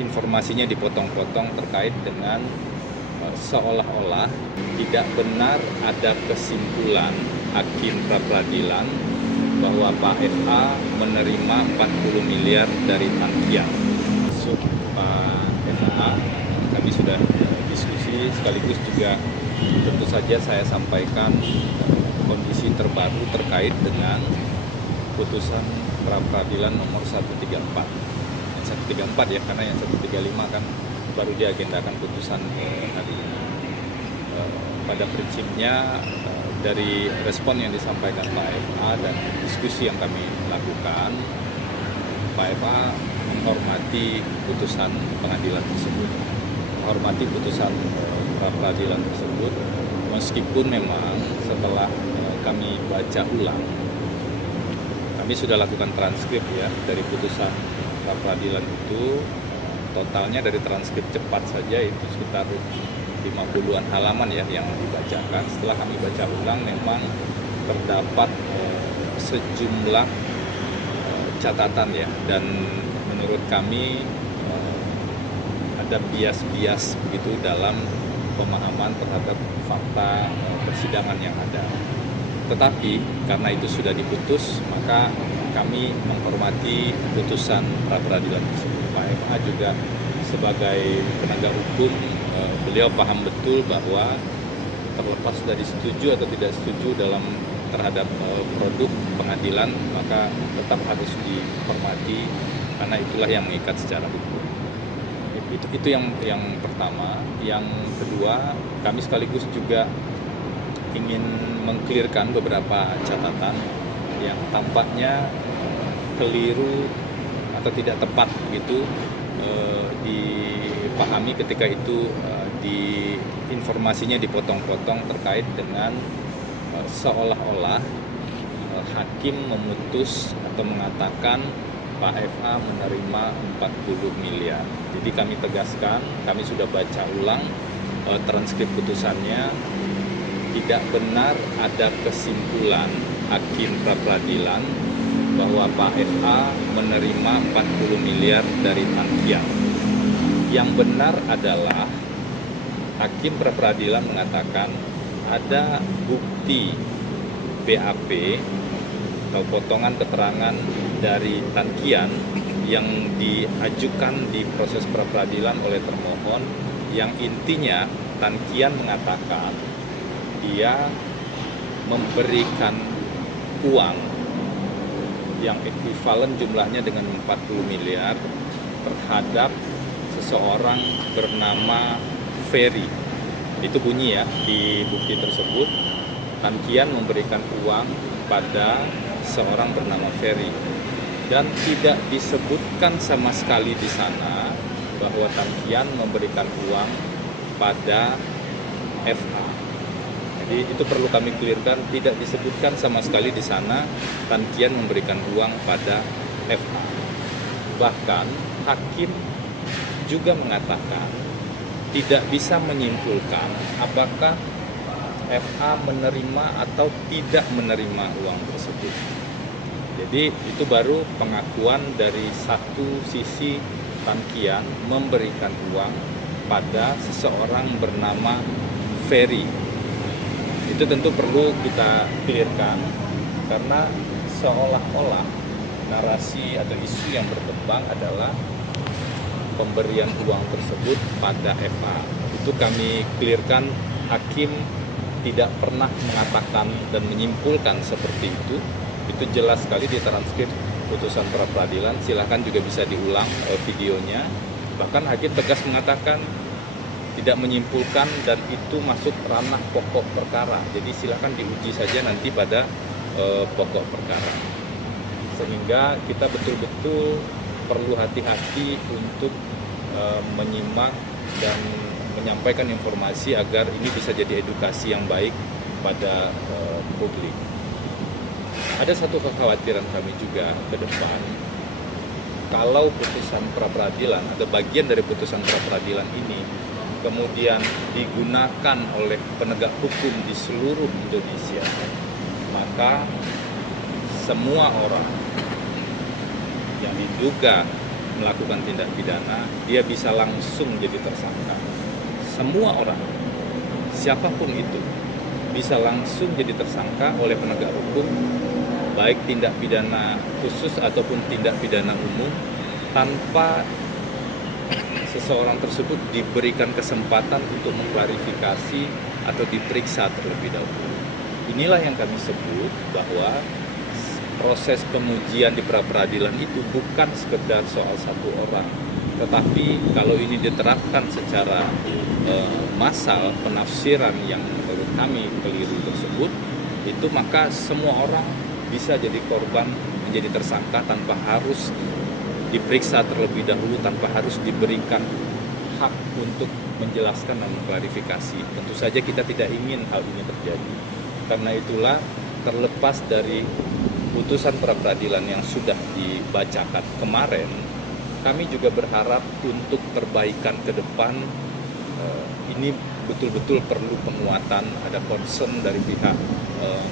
informasinya dipotong-potong terkait dengan seolah-olah tidak benar ada kesimpulan hakim pra-peradilan bahwa Pak FA menerima 40 miliar dari Tankian. Masuk Pak FA, kami sudah diskusi, sekaligus juga tentu saja saya sampaikan kondisi terbaru terkait dengan putusan pra-peradilan nomor 134. Yang 134 ya, karena yang 135 kan baru diagendakan putusan hari ini. Pada prinsipnya dari respon yang disampaikan Pak FA dan diskusi yang kami lakukan, Pak FA menghormati putusan pengadilan tersebut, menghormati putusan pra-peradilan tersebut, meskipun memang setelah kami baca ulang, kami sudah lakukan transkrip ya dari putusan pra-peradilan itu. Totalnya dari transkrip cepat saja itu sekitar 50-an halaman ya yang dibacakan. Setelah kami baca ulang, memang terdapat sejumlah catatan ya, dan menurut kami ada bias-bias begitu dalam pemahaman terhadap fakta persidangan yang ada. Tetapi karena itu sudah diputus, maka kami menghormati putusan pra-peradilan tersebut. Pak FA juga sebagai penegak hukum, beliau paham betul bahwa terlepas dari setuju atau tidak setuju terhadap produk pengadilan, maka tetap harus dihormati karena itulah yang mengikat secara hukum. Itu yang pertama. Yang kedua, kami sekaligus juga ingin mengklirkan beberapa catatan yang tampaknya keliru atau tidak tepat gitu dipahami ketika itu di informasinya dipotong-potong terkait dengan seolah-olah hakim memutus atau mengatakan Pak FA menerima 40 miliar. Jadi kami tegaskan, kami sudah baca ulang transkrip putusannya, tidak benar ada kesimpulan hakim pra-peradilan bahwa Pak FA menerima 40 miliar dari Tankian. Yang benar adalah hakim pra-peradilan mengatakan ada bukti BAP atau potongan keterangan dari Tankian yang diajukan di proses pra-peradilan oleh termohon, yang intinya Tankian mengatakan dia memberikan uang yang ekuivalen jumlahnya dengan 40 miliar terhadap seseorang bernama Ferry. Itu bunyi ya di bukti tersebut, Tankian memberikan uang pada seorang bernama Ferry, dan tidak disebutkan sama sekali di sana bahwa Tankian memberikan uang pada FA. Jadi itu perlu kami clearkan, tidak disebutkan sama sekali di sana Tankian memberikan uang pada FA. Bahkan hakim juga mengatakan tidak bisa menyimpulkan apakah FA menerima atau tidak menerima uang tersebut. Jadi itu baru pengakuan dari satu sisi Tankian memberikan uang pada seseorang bernama Ferry. Itu tentu perlu kita clearkan karena seolah-olah narasi atau isu yang berkembang adalah pemberian uang tersebut pada FA. Itu kami clearkan, hakim tidak pernah mengatakan dan menyimpulkan seperti itu. Itu jelas sekali di transkrip putusan pra-peradilan, silahkan juga bisa diulang videonya. Bahkan hakim tegas mengatakan tidak menyimpulkan dan itu masuk ranah pokok perkara. Jadi silakan diuji saja nanti pada pokok perkara. Sehingga kita betul-betul perlu hati-hati untuk menyimak dan menyampaikan informasi agar ini bisa jadi edukasi yang baik pada publik. Ada satu kekhawatiran kami juga ke depan, kalau putusan pra-peradilan atau bagian dari putusan pra-peradilan ini kemudian digunakan oleh penegak hukum di seluruh Indonesia, maka semua orang yang diduga melakukan tindak pidana, dia bisa langsung jadi tersangka. Semua orang, siapapun itu, bisa langsung jadi tersangka oleh penegak hukum, baik tindak pidana khusus ataupun tindak pidana umum, tanpa seseorang tersebut diberikan kesempatan untuk mengklarifikasi atau diperiksa terlebih dahulu. Inilah yang kami sebut bahwa proses pengujian di pra-peradilan itu bukan sekedar soal satu orang, tetapi kalau ini diterapkan secara massal, penafsiran yang menurut kami keliru tersebut, itu maka semua orang bisa jadi korban, menjadi tersangka tanpa harus diperiksa terlebih dahulu, tanpa harus diberikan hak untuk menjelaskan dan mengklarifikasi. Tentu saja kita tidak ingin hal ini terjadi. Karena itulah, terlepas dari putusan pra-peradilan yang sudah dibacakan kemarin, kami juga berharap untuk perbaikan ke depan ini betul-betul perlu penguatan, ada concern dari pihak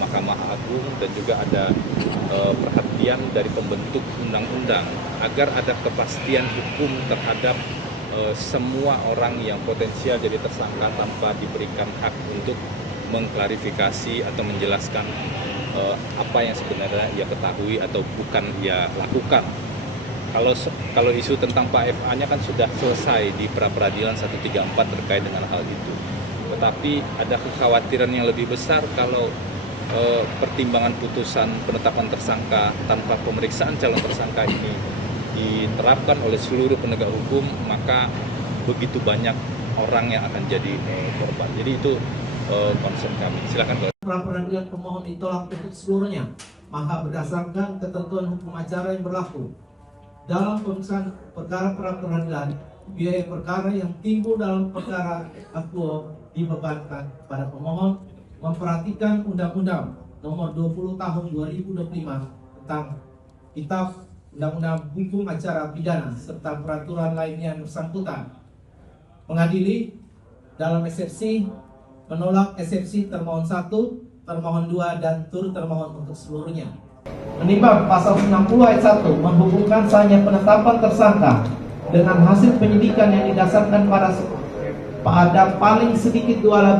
Mahkamah Agung dan juga ada perhatian dari pembentuk undang-undang agar ada kepastian hukum terhadap semua orang yang potensial jadi tersangka tanpa diberikan hak untuk mengklarifikasi atau menjelaskan apa yang sebenarnya ia ketahui atau bukan ia lakukan. Kalau isu tentang Pak FA-nya kan sudah selesai di pra-peradilan 134 terkait dengan hal itu. Tetapi ada kekhawatiran yang lebih besar kalau pertimbangan putusan penetapan tersangka tanpa pemeriksaan calon tersangka ini diterapkan oleh seluruh penegak hukum, maka begitu banyak orang yang akan jadi korban. Jadi itu concern kami. Silakan. Pra-peradilan pemohon ditolak untuk seluruhnya, maka berdasarkan ketentuan hukum acara yang berlaku dalam pemeriksaan perkara pra-peradilan, biaya perkara yang timbul dalam perkara akuo dibebankan pada pemohon memperhatikan Undang-Undang Nomor 20 Tahun 2025 tentang Kitab Undang-Undang Hukum Acara Pidana serta peraturan lainnya yang bersangkutan. Mengadili dalam eksepsi menolak eksepsi termohon 1, termohon 2, dan turut termohon untuk seluruhnya. Menimbang pasal 60 ayat 1 menghubungkan sahnya penetapan tersangka dengan hasil penyidikan yang didasarkan pada paling sedikit dua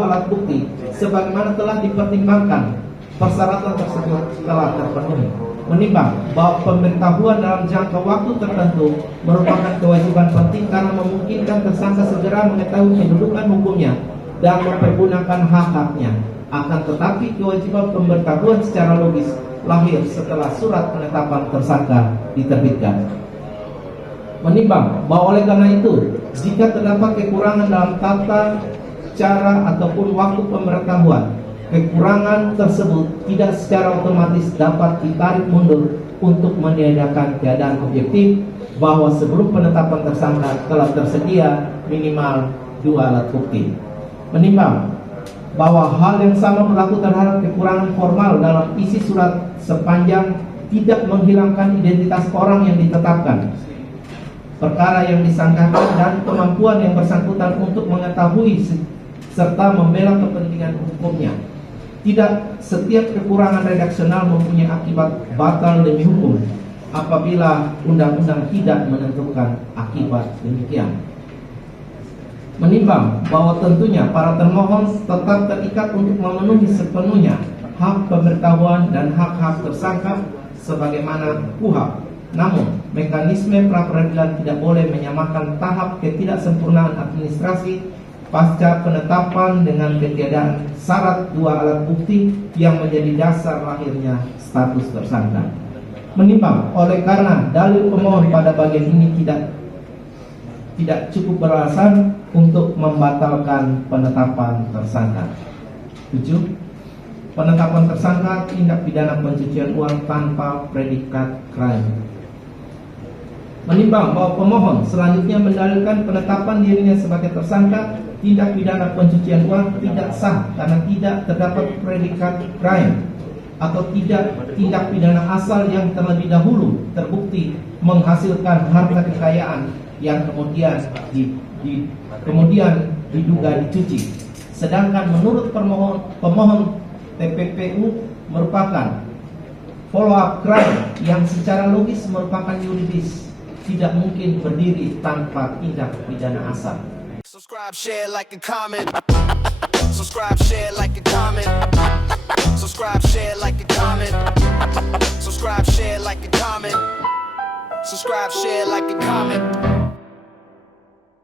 alat bukti sebagaimana telah dipertimbangkan persyaratan tersebut telah terpenuhi. Menimbang bahwa pemberitahuan dalam jangka waktu tertentu merupakan kewajiban penting karena memungkinkan tersangka segera mengetahui kedudukan hukumnya dan mempergunakan hak-haknya. Akan tetapi kewajiban pemberitahuan secara logis lahir setelah surat penetapan tersangka diterbitkan. Menimbang bahwa oleh karena itu, jika terdapat kekurangan dalam tata cara ataupun waktu pemberitahuan, kekurangan tersebut tidak secara otomatis dapat ditarik mundur untuk meniadakan keadaan objektif bahwa sebelum penetapan tersangka telah tersedia minimal 2 alat bukti. Menimbang bahwa hal yang sama berlaku terhadap kekurangan formal dalam isi surat sepanjang tidak menghilangkan identitas orang yang ditetapkan, perkara yang disangkakan, dan kemampuan yang bersangkutan untuk mengetahui serta membela kepentingan hukumnya. Tidak setiap kekurangan redaksional mempunyai akibat batal demi hukum apabila undang-undang tidak menentukan akibat demikian. Menimbang bahwa tentunya para termohon tetap terikat untuk memenuhi sepenuhnya hak pemberitahuan dan hak-hak tersangka sebagaimana KUHP. Namun, mekanisme pra-peradilan tidak boleh menyamakan tahap ketidaksempurnaan administrasi pasca penetapan dengan ketiadaan syarat 2 alat bukti yang menjadi dasar lahirnya status tersangka. Menimbang oleh karena dalil pemohon pada bagian ini tidak cukup beralasan untuk membatalkan penetapan tersangka. 7. Penetapan tersangka tindak pidana pencucian uang tanpa predikat crime. Menimbang bahwa pemohon selanjutnya mendalilkan penetapan dirinya sebagai tersangka tindak pidana pencucian uang tidak sah karena tidak terdapat predikat crime atau tidak tindak pidana asal yang terlebih dahulu terbukti menghasilkan harta kekayaan yang kemudian diduga dicuci. Sedangkan menurut pemohon TPPU merupakan follow up crime yang secara logis merupakan yuridis tidak mungkin berdiri tanpa tindak pidana asal. Subscribe, share, like, and comment. Subscribe, share, like, and comment. Subscribe, share, like, and comment. Subscribe, share, like, and comment. Subscribe, share, like, and comment.